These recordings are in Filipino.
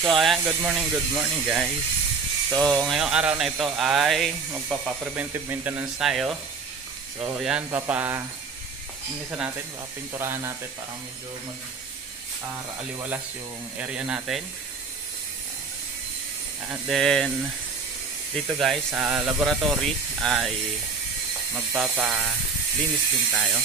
So ayan, good morning guys. So ngayong araw na ito ay magpapa-preventive maintenance tayo. So ayan, inisa natin, pinturahan natin para medyo aliwalas yung area natin. And then dito guys sa laboratory ay magpapalinis din tayo.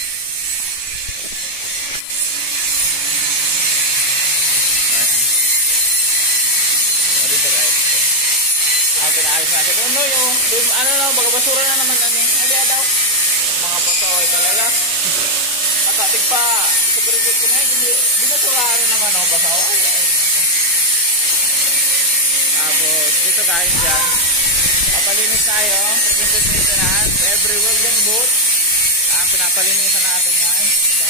Pinaayos natin. Ano yung baga basura na naman aliya daw. Mga pasaway talaga. At ating pa, segregate ko na yun. Binasurahan naman ako pasaway. Tapos, dito guys, yan. Papalinis tayo. Preventive maintenance. Every welding boot. Pinapalinisan natin yan. So,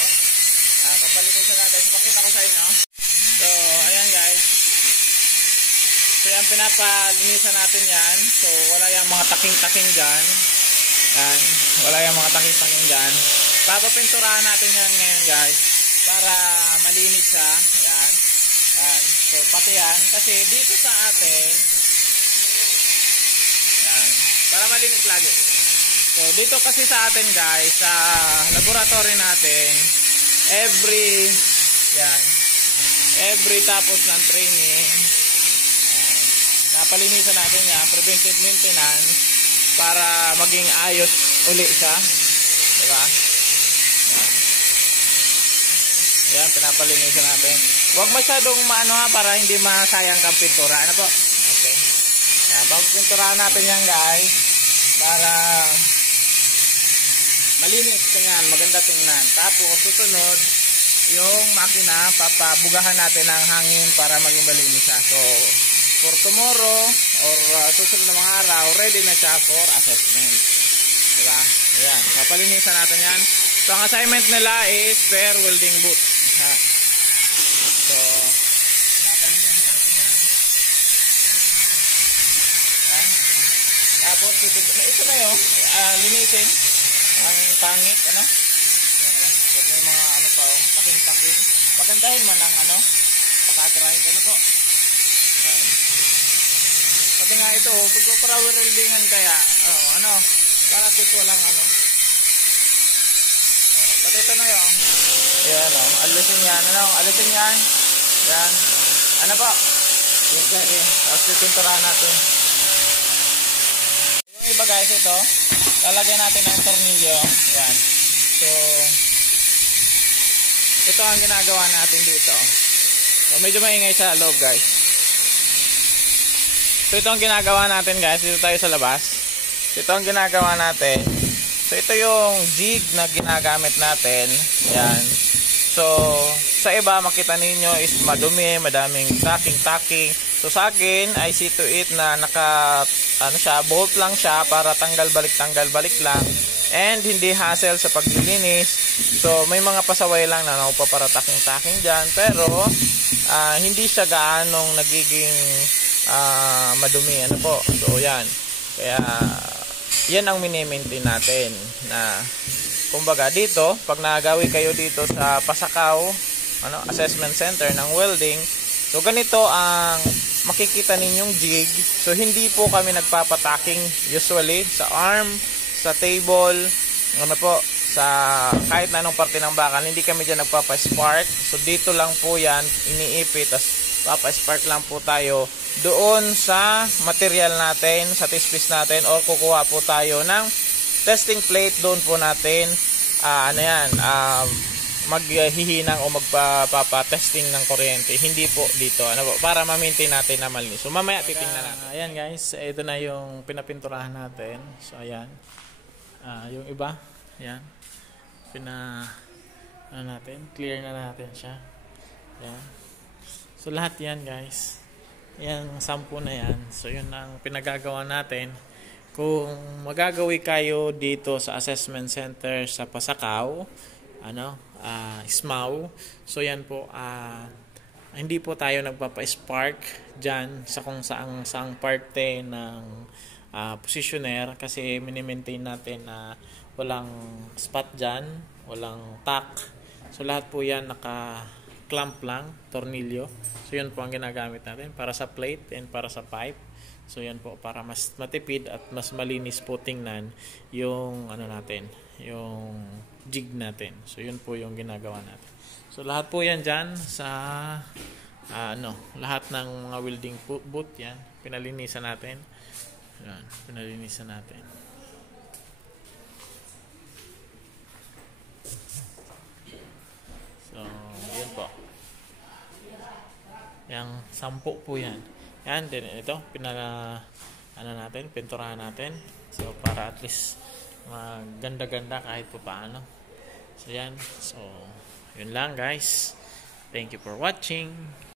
papalinisan natin. So, pakita ko sa inyo. So, ayan guys. So yan, pinapalinisan natin yan. So wala yung mga taking-taking dyan. Yan, wala yung mga taking-taking dyan. Papapinturahan natin yan ngayon guys, para malinis siya. Yan, yan. So pati yan, kasi dito sa atin, yan, para malinis lagi. So dito kasi sa atin guys, sa laboratory natin, every tapos ng training, napalinisan natin yan, preventive maintenance, para maging ayos uli siya, diba? Yan, pinapalinisan natin. Huwag masyadong para hindi masayang kang pintura. Ano po? Okay. Yan, papapinturahan natin yan guys, para malinis. Yan, maganda tingnan. Tapos susunod yung makina, papabugahan natin ng hangin para maging malinis siya. So for tomorrow or susunod na mga araw, ready na siya for assessment. Diba? Ayan. Papalinisan natin yan. So, ang assignment nila is per welding boot. Ha. So, napalinisan natin yan. Ayan. Tapos, ito na yun. Linisin. Ang pangit. Ano? So, may mga taking-taking. Pagandahin man ang pakagrind. Ano po? Pati nga ito, para weldingan kaya, para tipo lang pati ito na yun. Ayan alisin yan, alisin yan. Yan. Ano po? Okay. Tapos pipinturahan natin. Yung iba guys, ito, lalagyan natin ng tornilyo. Yan. So, ito ang ginagawa natin dito. So, medyo maingay sa loob guys. So ito ang ginagawa natin guys, dito tayo sa labas. Ito ang ginagawa natin. So ito yung jig na ginagamit natin. Yan. So sa iba makita ninyo is madumi, madaming tacking. So sa akin ay see to it na bolt lang siya para tanggal balik lang. And hindi hassle sa paglilinis. So may mga pasaway lang na napapara-tacking dyan. Pero hindi siya gaanong nagiging madumi. Ano po? So yan. Kaya yan ang mini-maintain natin na kumbaga dito, pag nagawi kayo dito sa Pasakaw assessment center ng welding, so ganito ang makikita ninyong jig. So hindi po kami nagpapataking usually sa arm, sa table, sa kahit na anong parte ng bakal, hindi kami dyan nagpapa-spark. So dito lang po yan iniipit, tas papa-spark lang po tayo doon sa material natin, sa test piece natin, or kukuha po tayo ng testing plate. Doon po natin maghihinang o magpapa-testing ng kuryente. Hindi po dito, para ma-maintain natin na malinis. So mamaya titingnan natin. Ayan guys, ito na yung pinapinturahan natin. So ayan, yung iba, ayan, clear na natin siya. Ayan. So lahat yan guys, yan, 10 na yan. So yun ang pinagagawa natin. Kung magagawi kayo dito sa assessment center sa Pasakaw, SMAW, so yan po, hindi po tayo nagpapa-spark dyan sa kung saang parte ng positioner, kasi mini-maintain natin na walang spot dyan, walang tack. So lahat po yan clamp lang, tornilyo. So yun po ang ginagamit natin para sa plate and para sa pipe. So yan po para mas matipid at mas malinis po tingnan yung ano natin, yung jig natin. So yun po yung ginagawa natin. So lahat po yan dyan sa lahat ng mga welding boot yan, pinalinisan natin. Yan, pinalinisan natin. So, yun po. Yang 10 po yan. Yan, din ito, natin, pinturahan natin. So, para at least maganda-ganda kahit po paano. So, yan. So, yun lang guys. Thank you for watching.